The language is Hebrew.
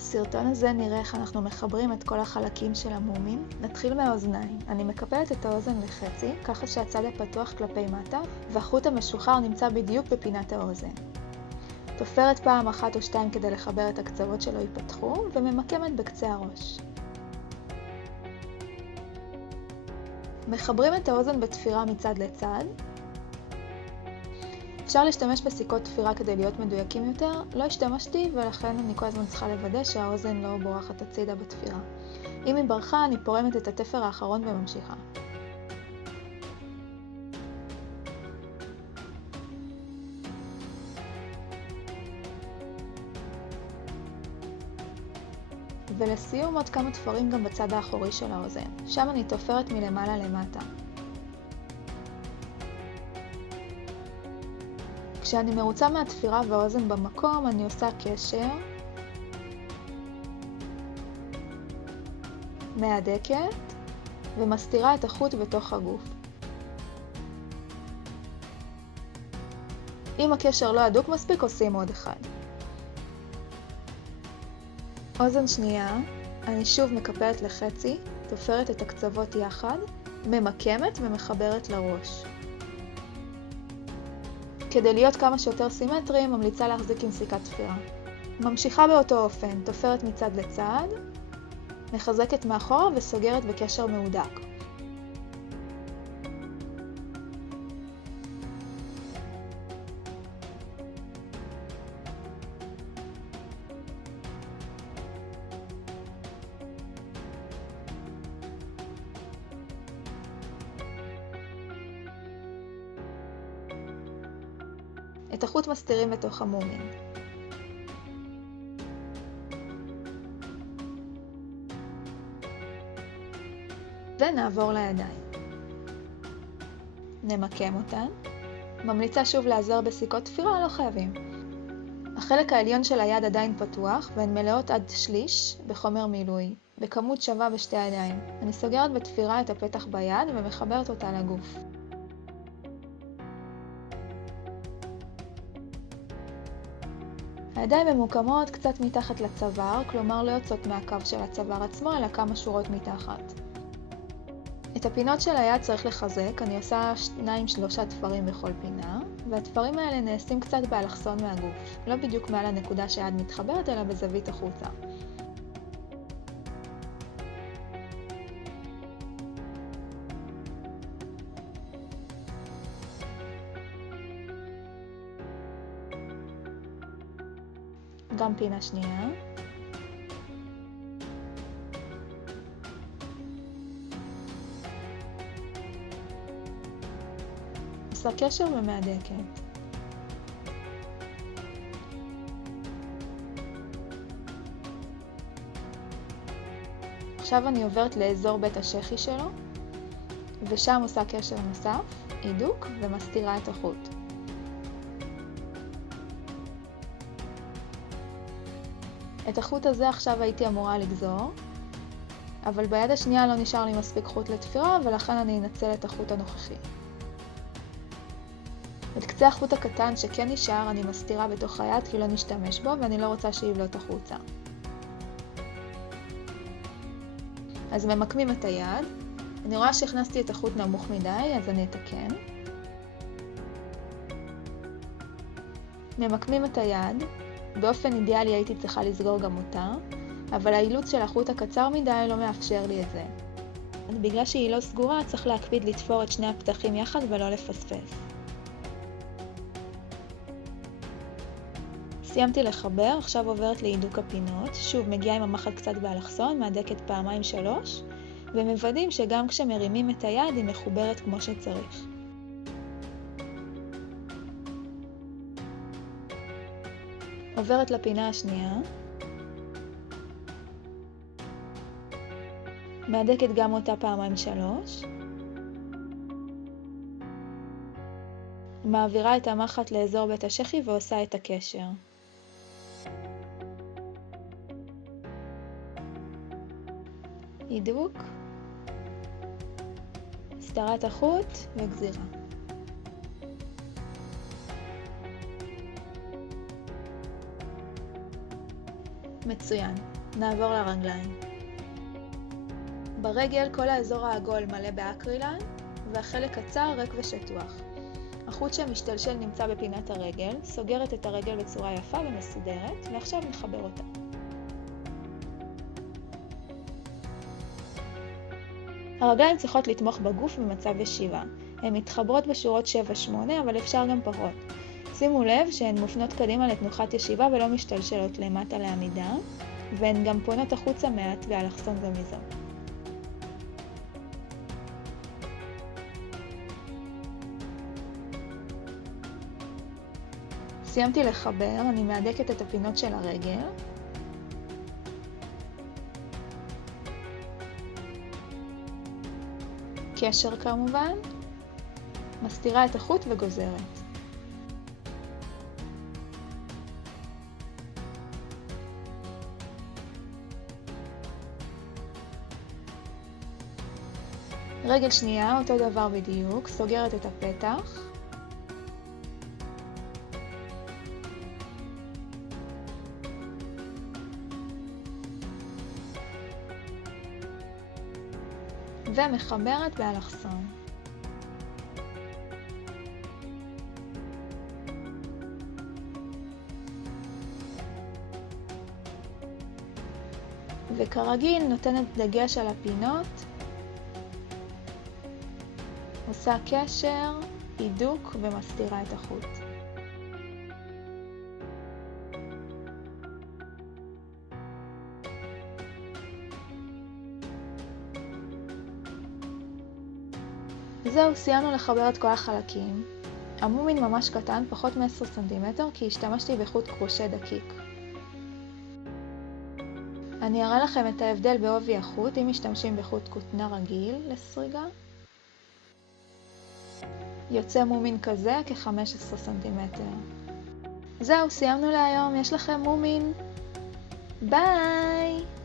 בסרטון הזה נראה איך אנחנו מחברים את כל החלקים של המומין. נתחיל מהאוזניים. אני מקפלת את האוזן לחצי, ככה שהצד הפתוח כלפי מטה, והחוט המשוחרר נמצא בדיוק בפינת האוזן. תופרת פעם אחת או שתיים כדי לחבר את הקצוות שלו ייפתחו, וממקמת בקצה הראש. מחברים את האוזן בתפירה מצד לצד. אפשר להשתמש בסיכות תפירה כדי להיות מדויקים יותר, לא השתמשתי ולכן אני כל הזמן צריכה לוודא שהאוזן לא בורחת הצידה בתפירה. אם היא ברחה, אני פורמת את התפר האחרון וממשיכה. ולסיום עוד כמה תפרים גם בצד האחורי של האוזן. שם אני תופרת מלמעלה למטה. כשאני מרוצה מהתפירה והאוזן במקום, אני עושה קשר, מהדקת, ומסתירה את החוט בתוך הגוף. אם הקשר לא הדוק מספיק, עושים עוד אחד. אוזן שנייה, אני שוב מקפלת לחצי, תופרת את הקצוות יחד, ממקמת ומחברת לראש. כדי להיות כמה שיותר סימטריים, ממליצה להחזיק עם סיכת תפירה. ממשיכה באותו אופן, תופרת מצד לצד, מחזקת מאחורה וסוגרת בקשר מהודק. את החוט מסתירים בתוך המומין. ונעבור לידיים. נמקם אותן. ממליצה שוב לעזור בסיכות תפירה, לא חייבים. החלק העליון של היד עדיין פתוח, והן מלאות עד שליש בחומר מילוי, בכמות שווה בשתי הידיים. אני סוגרת בתפירה את הפתח ביד ומחברת אותה לגוף. הידיים ממוקמות קצת מתחת לצוואר, כלומר לא יוצאות מהקו של הצוואר עצמו, אלא כמה שורות מתחת. את הפינות של היד צריך לחזק, אני עושה 2-3 תפרים בכל פינה, והתפרים האלה נעשים קצת באלכסון מהגוף, לא בדיוק מעל הנקודה שהיד מתחברת, אלא בזווית החוצה. גם פינה שנייה. עושה קשר ומהדקת. עכשיו אני עוברת לאזור בית השחי שלו, ושם עושה קשר נוסף, הידוק, ומסתירה את החוט. את החוט הזה עכשיו הייתי אמורה לגזור, אבל ביד השנייה לא נשאר לי מספיק חוט לתפירה, ולכן אני אנצל את החוט הנוכחי. את קצה החוט הקטן שכן נשאר אני מסתירה בתוך היד כי לא נשתמש בו, ואני לא רוצה שיבלוט החוצה. אז ממקמים את היד. אני רואה שהכנסתי את החוט נמוך מדי, אז אני אתקן. ממקמים את היד. באופן אידיאלי הייתי צריכה לסגור גם אותה, אבל האילוץ של החוט הקצר מדי לא מאפשר לי את זה. בגלל שהיא לא סגורה, צריך להקפיד לתפור את שני הפתחים יחד ולא לפספס. סיימתי לחבר, עכשיו עוברת להידוק הפינות. שוב מגיעה עם המחט קצת באלכסון, מהדקת 2-3, ומוודאים שגם כשמרימים את היד היא מחוברת כמו שצריך. עוברת לפינה השנייה. מהדקת גם אותה 2-3. מעבירה את המחט לאזור בית השחי ועושה את הקשר. הידוק, הסתרת החוט וגזירה. מצוין. נעבור לרגליים. ברגל כל האזור העגול מלא באקרילן, והחלק קצר ריק ושטוח. החוט שמשתלשל נמצא בפינת הרגל, סוגרת את הרגל בצורה יפה ומסודרת, ועכשיו נחבר אותה. הרגליים צריכות לתמוך בגוף במצב ישיבה. הן מתחברות בשורות 7-8, אבל אפשר גם פחות. שימו לב שהן מופנות קדימה לתנוחת ישיבה ולא משתלשלות למטה לעמידה, והן גם פונות החוצה מעט באלכסון גמיזון. סיימתי לחבר, אני מהדקת את הפינות של הרגל. קשר כמובן, מסתירה את החוט וגוזרת. רגל שנייה, אותו דבר בדיוק, סוגרת את הפתח. ומחברת באלכסון. וכרגיל נותנת דגש על הפינות, עושה קשר, הידוק ומסתירה את החוט. זהו, סיימנו לחבר את כל החלקים. המומין ממש קטן, פחות מ-10 סנטימטר, כי השתמשתי בחוט קרושה דקיק. אני אראה לכם את ההבדל בעובי החוט אם משתמשים בחוט כותנה רגיל לסריגה. יוצא מומין כזה כ-15 סנטימטר. זהו, סיימנו להיום, יש לכם מומין. ביי!